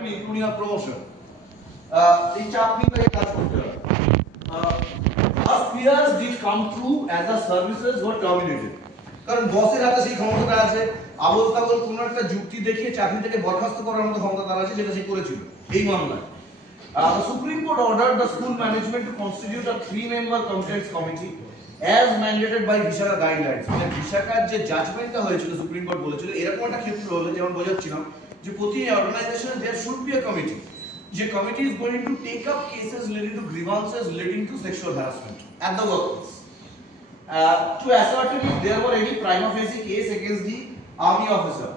department, including a promotion. এই চাপ নিয়ে তাকে কাজ করতে হবে। Her fears did come true as the services were terminated. কারণ বসের হাতে সেই ক্ষমতা আছে, আবল তাবল কোনো একটা যুক্তি দেখিয়ে চাকরি থেকে বরখাস্ত করার মতো ক্ষমতা তার আছে, যেটা সে করেছিল এই মামলায়। The Supreme Court ordered the school management to constitute a 3-member complaints committee as mandated by Vishaka guidelines. মানে ভিশাকার যে জাজমেন্টটা হয়েছিল, সুপ্রিম কোর্ট বলেছিল এরকম একটা ক্ষেত্র হলে, যেমন বোঝাচ্ছিলাম যে প্রতি অর্গানাইজেশনে there should be a committee, যে committee is going to take up cases relating to grievances relating to sexual harassment at the workplace, to ascertain if there were any prima facie case against the army officer.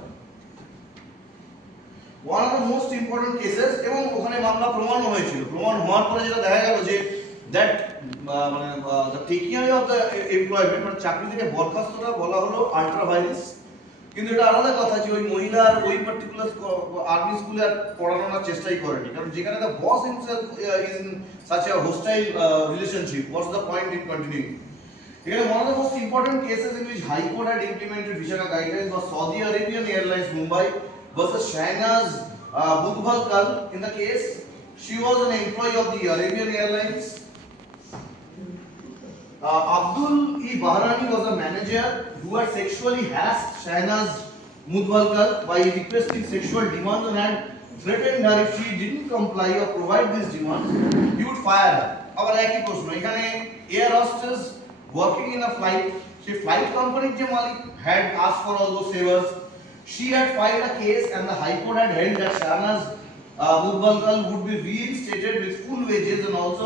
One of the most important cases, এবং ওখানে মামলা প্রমাণ হয়েছিল, প্রমাণ হওয়ার পরে যেটা দেখা গেল যে দ্যাট মানে the taking away of the employment, মানে চাকরি থেকে বরখাস্তটা বলা হলো আল্ট্রা ভাইরাস। কিন্তু এটা আলাদা কথা যে ওই মহিলার ওই পার্টিকুলার আর্মি স্কুলে আর পড়ানোর চেষ্টাই করেনি, কারণ যেখানে the boss himself is in such a hostile relationship, what's the point in continuing. এখানে one of the most important cases in which High Court had implemented Vishaka guidelines was Saudi Arabian Airlines Mumbai versus Shahnaz Budhvalkar. In the case, she was an employee of the Arabian Airlines. Abdul E. Bahrani was a manager who had sexually harassed Shahnaz Budhvalkar by requesting sexual demands and had threatened her if she didn't comply or provide these demands, he would fire her. আবার একই প্রশ্ন এখানে, air hostess working in a flight, she flight company je malik had asked for all those favors. She had filed a case and the High Court had held that Shahnaz Budhvalkar would be reinstated with full wages and also